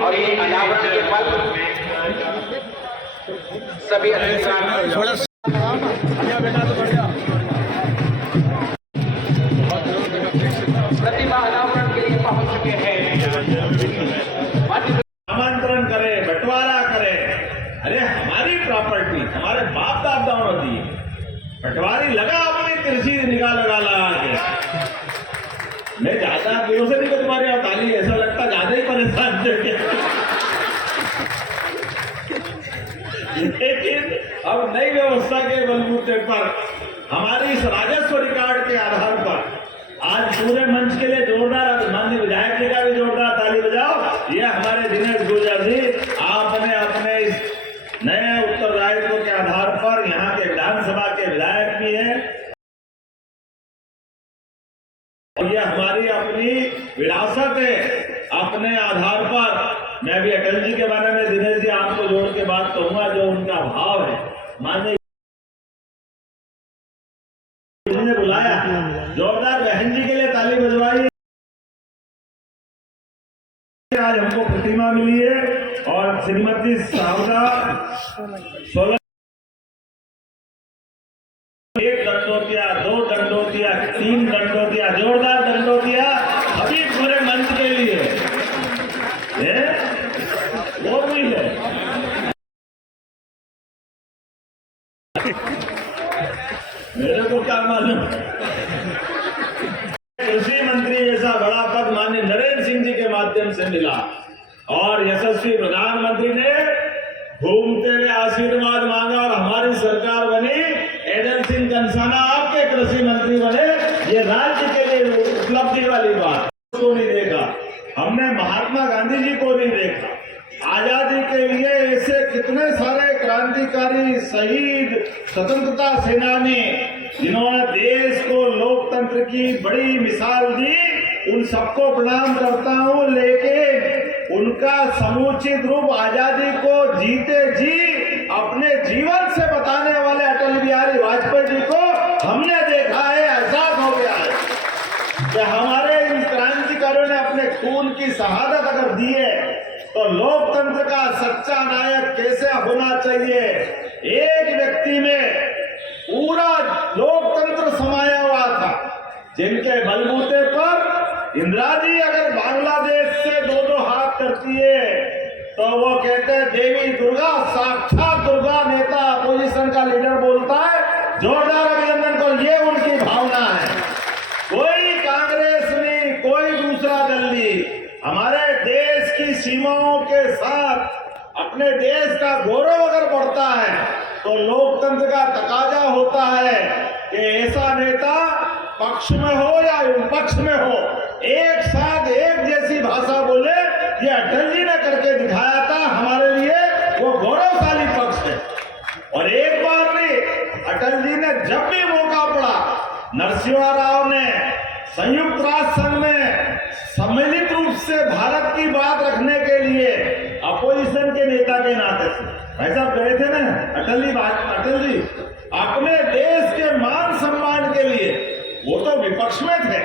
और ये अनावरण के पल सभी प्रतिभा अनावरण के लिए पहुंच चुके हैं। आमंत्रण करे, बंटवारा करे, अरे हमारी प्रॉपर्टी हमारे बाप दादाओं ने दी, पटवारी लगा अपनी तिरछी निगाह लगा के। मैं ज्यादा दिनों से नहीं कर पा रहा ताली, ऐसा लगता ज्यादा ही परेशान थे। लेकिन अब नई व्यवस्था के बलबूते पर हमारी इस राजस्व रिकॉर्ड के आधार पर आज पूरे मंच के लिए जोरदार माननीय विधायक जी का भी जोरदार ताली बजाओ। ये हमारे दिनेश गुर्जर जी, आपने अपने इस नए उत्तरदायित्व के आधार पर यहाँ के विधानसभा के विधायक भी हैं और ये हमारी अपनी विरासत है। अपने आधार पर मैं भी अटल जी के बारे में दिनेश जी आपको जोड़ के बात कहूंगा, जो उनका भाव है। माननीय ने बुलाया, जोरदार बहन जी के लिए ताली बजवाइए। आज हमको प्रतिमा मिली है और श्रीमती सावदा 16 एक दंडोतिया, 2 दंडोतिया, 3 दंडोतिया, जोरदार दंडोतिया अभी पूरे मंच के लिए वो भी है। मेरे को क्या मालूम, कृषि मंत्री जैसा बड़ा पद माननीय नरेंद्र सिंह जी के माध्यम से मिला और यशस्वी प्रधानमंत्री ने घूमते हुए आशीर्वाद मांगा और हमारी सरकार बनी। एडल सिंह कंसाना आपके कृषि मंत्री बने, ये राज्य के लिए उपलब्धि वाली बात। को नहीं देखा हमने, महात्मा गांधी जी को नहीं देखा। आजादी के लिए ऐसे कितने सारे क्रांतिकारी, शहीद, स्वतंत्रता सेनानी जिन्होंने देश को लोकतंत्र की बड़ी मिसाल दी, उन सबको प्रणाम करता हूं। लेकिन उनका समुचित रूप आजादी को जीते जी अपने जीवन से बताने वाले अटल बिहारी वाजपेयी जी को हमने देखा है, एहसास हो गया है कि हमारे इन क्रांतिकारियों ने अपने खून की शहादत अगर दी है तो लोकतंत्र का सच्चा नायक कैसे होना चाहिए। एक व्यक्ति में पूरा लोकतंत्र समाया हुआ था, जिनके बलबूते पर इंदिरा जी अगर बांग्लादेश से 2-2 हाथ करती है तो वो कहते हैं देवी दुर्गा, साक्षात दुर्गा। नेता अपोजिशन का लीडर बोलता है, जोरदार अभिनंदन को। ये उनकी भावना है। कोई कांग्रेस नहीं, कोई दूसरा दल नहीं, हमारे देश की सीमाओं के साथ अपने देश का गौरव अगर बढ़ता है तो लोकतंत्र का तकाजा होता है कि ऐसा नेता पक्ष में हो या विपक्ष में हो, एक साथ एक जैसी भाषा बोले। ये अटल जी ने करके दिखाया था, हमारे लिए वो गौरवशाली पक्ष है। और एक बार नहीं, अटल जी ने जब भी मौका पड़ा, नरसिम्हा राव ने संयुक्त राष्ट्र संघ में सम्मिलित रूप से भारत की बात रखने के लिए अपोजिशन के नेता के नाते से भाई साहब गए थे ना अटल जी अपने देश के मान सम्मान के लिए। वो तो विपक्ष में थे,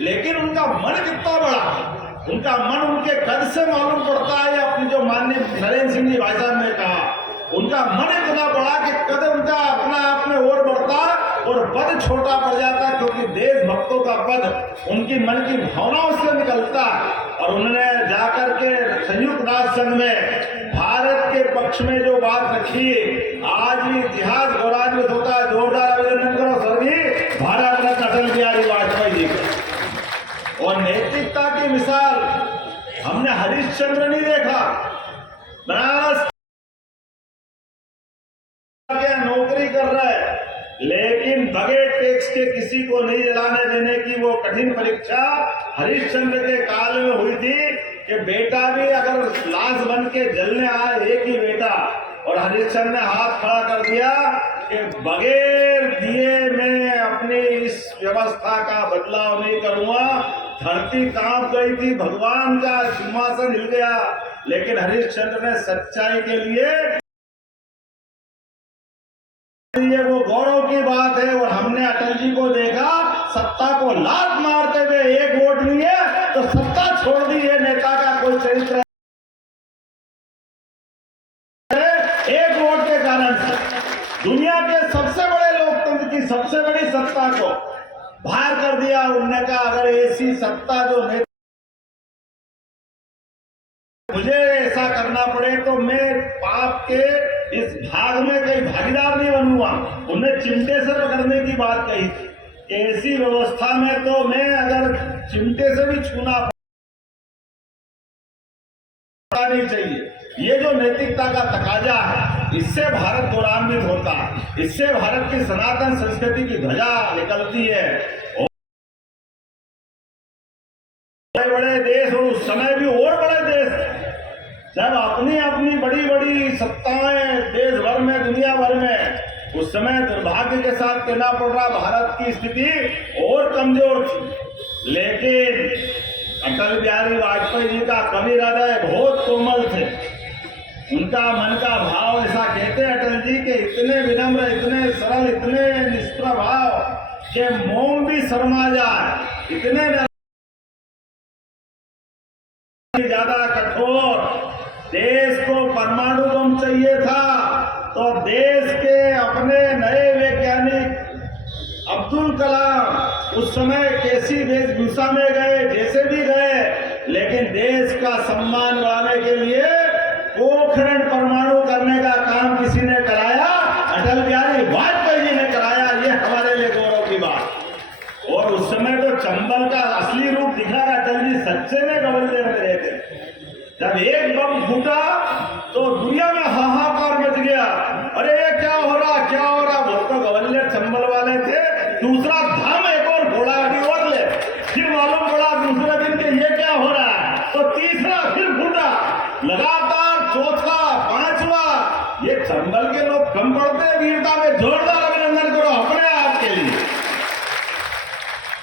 लेकिन उनका मन कितना बड़ा, उनका मन उनके कद से मालूम पड़ता है। अपनी जो माननीय नरेंद्र सिंह जी भाई साहब ने कहा, उनका मन इतना बड़ा कि कद उनका अपना आप में और बढ़ता और पद छोटा पड़ जाता, क्योंकि देशभक्तों का पद उनकी मन की भावनाओं से निकलता। और उन्होंने जाकर के संयुक्त राष्ट्र संघ में भारत के पक्ष में जो बात रखी, आज भी इतिहास गौरवान्वित होता है। जोरदार अभिनंदन करो स्वर्गीय भारत रत्न अटल बिहारी वाजपेयी जी को। और नैतिकता की मिसाल हमने हरिश्चंद्र नहीं देखा, बनारस नौकरी कर रहा है, लेकिन बगैर टैक्स के किसी को नहीं जलाने देने की वो कठिन परीक्षा हरिश्चंद्र के काल में हुई थी कि बेटा भी अगर लाश बन के जलने आए, एक ही बेटा, और हरिश्चंद्र ने हाथ खड़ा कर दिया कि बगैर दिए मैं अपनी इस व्यवस्था का बदलाव नहीं करूंगा। धरती कांप गई थी, भगवान का सिंहासन हिल गया, लेकिन हरिश्चंद्र ने सच्चाई के लिए, ये वो गौरव की बात है। और हमने अटल जी को देखा सत्ता को लात मारते हुए, एक वोट लिए तो सत्ता छोड़ दी है नेता का कोई चरित्र दुनिया के सबसे बड़े लोकतंत्र की सबसे बड़ी सत्ता को बाहर कर दिया। उनने कहा अगर ऐसी सत्ता जो है मुझे ऐसा करना पड़े तो मैं पाप के इस भाग में कहीं भागीदार नहीं बनूंगा। उन्हें चिमटे से पकड़ने की बात कही थी। ऐसी व्यवस्था में तो मैं अगर चिमटे से भी छूना नहीं चाहिए। ये जो नैतिकता का तकाजा है, इससे भारत गौरवान्वित होता है, इससे भारत की सनातन संस्कृति की ध्वजा निकलती है। बड़े बड़े देश और उस समय भी और बड़े देश जब अपनी अपनी बड़ी बड़ी सत्ताएं देश भर में दुनिया भर में, उस समय दुर्भाग्य के साथ कहना पड़ रहा भारत की स्थिति और कमजोर थी। लेकिन अटल बिहारी वाजपेयी जी का कबीर हृदय बहुत कोमल थे। उनका मन का भाव ऐसा कहते अटल जी के इतने विनम्र, इतने सरल, इतने निष्प्रभाव के मोम भी शर्मा जाए, इतने ज्यादा कठोर। देश को परमाणु बम चाहिए था तो देश के अपने नए वैज्ञानिक अब्दुल कलाम उस समय कैसी वेशभूषा में गए, जैसे भी गए, लेकिन देश का सम्मान बढ़ाने के लिए पोखरण परमाणु करने का काम किसी ने कराया, अटल बिहारी वाजपेयी जी ने कराया। ये हमारे लिए गौरव की बात। और उस समय तो चंबल का असली रूप दिखा अटल जी सच्चे में गवर्नर में रहे थे। जब एक बम फूटा तो दुनिया में हाहाकार मच गया, अरे ये क्या हो रहा। वो तो गवर्नर चंबल वाले थे। दूसरा धाम एक और घोड़ा गाड़ी और ले, फिर मालूम पड़ा दूसरे दिन के ये क्या हो रहा है, तो तीसरा फिर फूटा, लगातार चौथा, पांचवा। ये चंबल के लोग कम पड़ते वीरता में, जोरदार अभिनंदन करो अपने आप के लिए।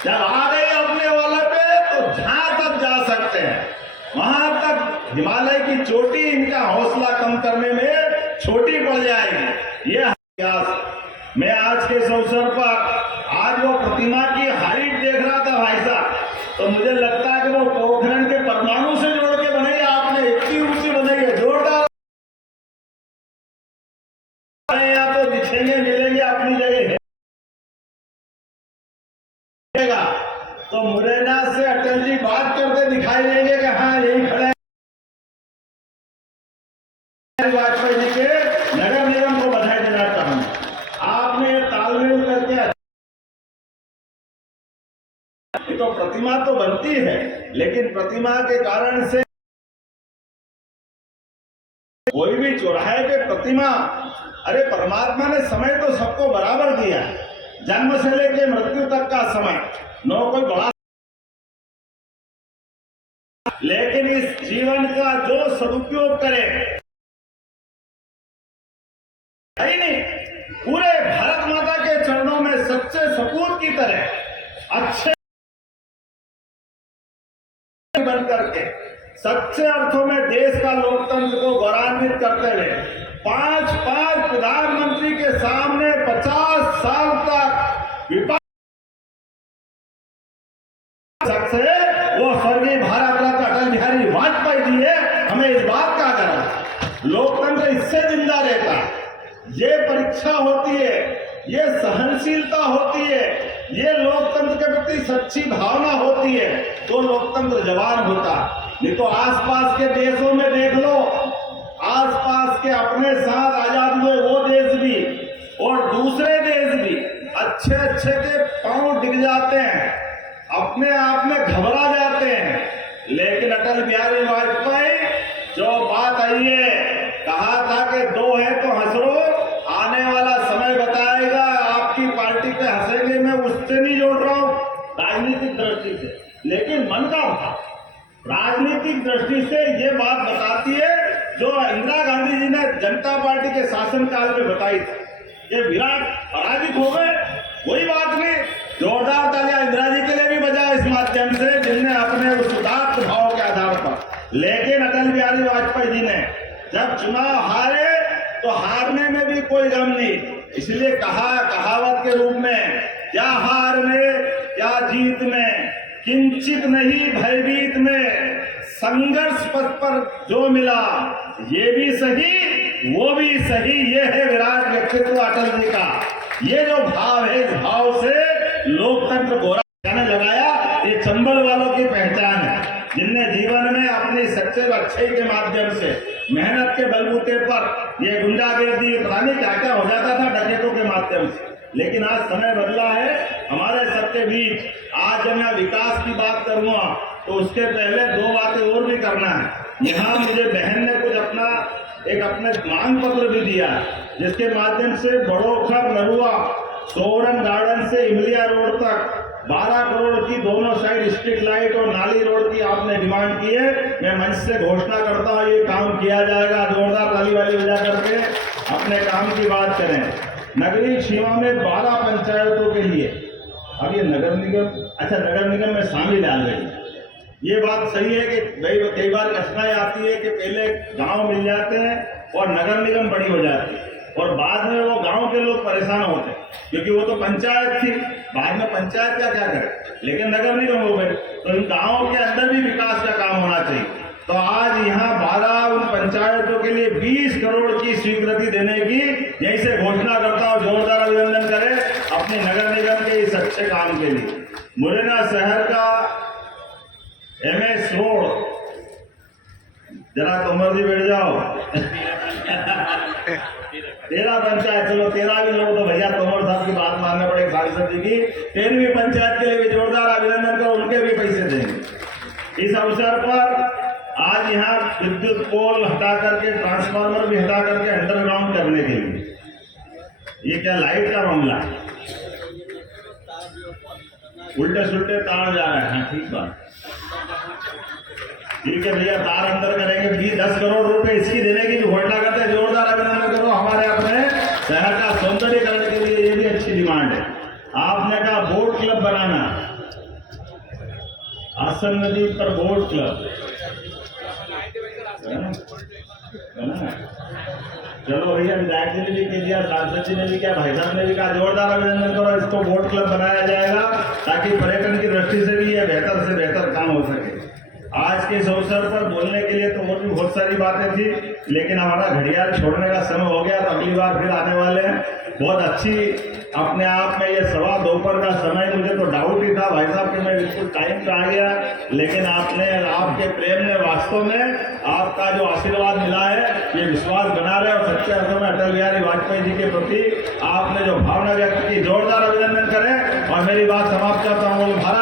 जब आ गए अपने वाले पे तो जहां तक जा सकते हैं वहां तक हिमालय की चोटी इनका हौसला कम करने में छोटी पड़ जाएगी। ये इतिहास। मैं आज के इस अवसर पर आज वो प्रतिमा की हाइट देख रहा था भाई साहब, तो मुझे लगता है कि वो पोखरण के परमाणु से जोड़ के बनाई है आपने, इतनी ऊंची बनाई है, जोरदार। यहाँ तो दिखेंगे मिलेंगे अपनी जगह तो मुरैना से अटल जी बात करते दिखाई देंगे कि हाँ यही खड़े वाजपेयी जी के नगर निगम को बधाई देना चाहूंगा। आपने तालमेल करके तो प्रतिमा तो बनती है, लेकिन प्रतिमा के कारण से कोई भी चौराहे पे प्रतिमा, अरे परमात्मा ने समय तो सबको बराबर दिया, जन्म से लेके मृत्यु तक का समय न कोई बड़ा, लेकिन इस जीवन का जो सदुपयोग करे नहीं, पूरे भारत माता के चरणों में सच्चे सपूत की तरह अच्छे बन करके सच्चे अर्थों में देश का लोकतंत्र को गौरवान्वित करते हुए 5 प्रधानमंत्री के सामने 50 साल तक विपक्ष से वो स्वर्गीय भारत रत्न अटल बिहारी वाजपेयी जी है। हमें इस बात का गर्व, लोकतंत्र इससे जिंदा रहता है। ये परीक्षा होती है, ये सहनशीलता होती है, ये लोकतंत्र के प्रति सच्ची भावना होती है तो लोकतंत्र जवान होता। नहीं तो आसपास के देशों में देख लो, आसपास के अपने साथ आजाद हुए वो देश भी और दूसरे देश भी अच्छे अच्छे के पांव डिग जाते हैं, अपने आप में घबरा जाते हैं। लेकिन अटल बिहारी वाजपेयी जो बात आई है, कहा था कि 2 है तो हंसो, आने वाला समय बताएगा आपकी पार्टी पे हंसेंगे। मैं उससे नहीं जोड़ रहा हूं राजनीतिक दृष्टि से, लेकिन मन का भाव राजनीतिक दृष्टि से ये बात बताती है जो इंदिरा गांधी जी ने जनता पार्टी के शासनकाल में बताई थी। ये विराट पराजित हो गए, कोई बात नहीं, जोरदार तालियां इंदिरा जी के लिए भी बजाए इस माध्यम से जिनने अपने उस उदात्त भाव के आधार पर। लेकिन अटल बिहारी वाजपेयी जी ने जब चुनाव हारे तो हारने में भी कोई गम नहीं, इसलिए कहावत के रूप में, क्या हार में क्या जीत में, किंचित नहीं भयभीत में, संघर्ष पथ पर जो मिला ये भी सही वो भी सही, ये है विराट व्यक्तित्व अटल जी का। ये जो भाव है, इस भाव से लोकतंत्र गोरा कहने लगाया, ये चंबल वालों की पहचान है, जिनने जीवन में अपनी सच्चे अच्छाई के माध्यम से मेहनत के बलबूते पर ये गुंडागर्दी पता नहीं क्या क्या हो जाता था डकैतों के माध्यम से। लेकिन आज समय बदला है हमारे सबके बीच। आज जब मैं विकास की बात करूंगा तो उसके पहले दो बातें और भी करना है। यहाँ मुझे बहन ने कुछ अपने मांग पत्र भी दिया, जिसके माध्यम से बड़ोखर नरुआ सोवरन गार्डन से इमलिया रोड तक 12 करोड़ की दोनों साइड स्ट्रीट लाइट और नाली रोड की आपने डिमांड की है। मैं मंच से घोषणा करता हूँ ये काम किया जाएगा। जोरदार ताली वाली बजा करके अपने काम की बात करें। नगरीय सीमा में 12 पंचायतों के लिए अब ये नगर निगम में शामिल आ गई। ये बात सही है कि कई बार कठिनाई आती है कि पहले गांव मिल जाते हैं और नगर निगम बड़ी हो जाती है और बाद में वो गांव के लोग परेशान होते हैं, क्योंकि वो तो पंचायत थी, बाद में पंचायत क्या करे, लेकिन नगर निगम हो गए। तो इन गांवों के अंदर भी विकास का काम होना चाहिए। तो आज यहाँ 12 उन पंचायतों के लिए 20 करोड़ की स्वीकृति देने की यहीं से घोषणा करता हूँ। जोरदार अभिनंदन करें अपने नगर निगम के इस अच्छे काम के लिए। मुरैना शहर का MS रोड, जरा तोमर जी बैठ जाओ 13 पंचायत, चलो 13 भी लोग तो भैया तोमर साहब की बात मानना पड़ेगी सांसद जी की। 13वीं पंचायत के लिए भी जोरदार अभिनंदन करो, उनके भी पैसे देंगे। इस अवसर पर आज यहाँ विद्युत पोल हटा करके ट्रांसफार्मर भी हटा करके अंडरग्राउंड करने के लिए, ये क्या लाइट का मामला है, उल्टे सुल्टे तार जा रहे हैं। हाँ ठीक बात, ठीक है भैया, तार अंदर करेंगे। 10 करोड़ रुपए इसकी देने की भी घोषणा करते हैं। जोरदार अभिनंदन करो हमारे अपने शहर का सौंदर्यीकरण के लिए, ये भी अच्छी डिमांड है। आपने कहा बोट क्लब बनाना, आसन नदी पर बोट क्लब, चलो भैया, विधायक जी ने भी कह दिया, सांसद जी ने भी किया, भाई साहब ने भी कहा। जोरदार अभिनंदन करो, इसको बोट क्लब बनाया जाएगा ताकि पर्यटन की दृष्टि से भी ये बेहतर से बेहतर काम हो सके। आज के इस अवसर पर बोलने के लिए तो और भी बहुत सारी बातें थी, लेकिन हमारा घड़ियाल छोड़ने का समय हो गया, तो अगली बार फिर आने वाले हैं। बहुत अच्छी अपने आप में ये सवा दोपहर का समय, मुझे तो डाउट ही था भाई साहब कि मैं बिल्कुल टाइम पे आ गया, लेकिन आपके प्रेम ने वास्तव में आपका जो आशीर्वाद मिला है, ये विश्वास बना रहे और सच्चे अर्थों में अटल बिहारी वाजपेयी जी के प्रति आपने जो भावना व्यक्त की, जोरदार अभिनंदन करें। और मेरी बात समाप्त करता हूँ। भारत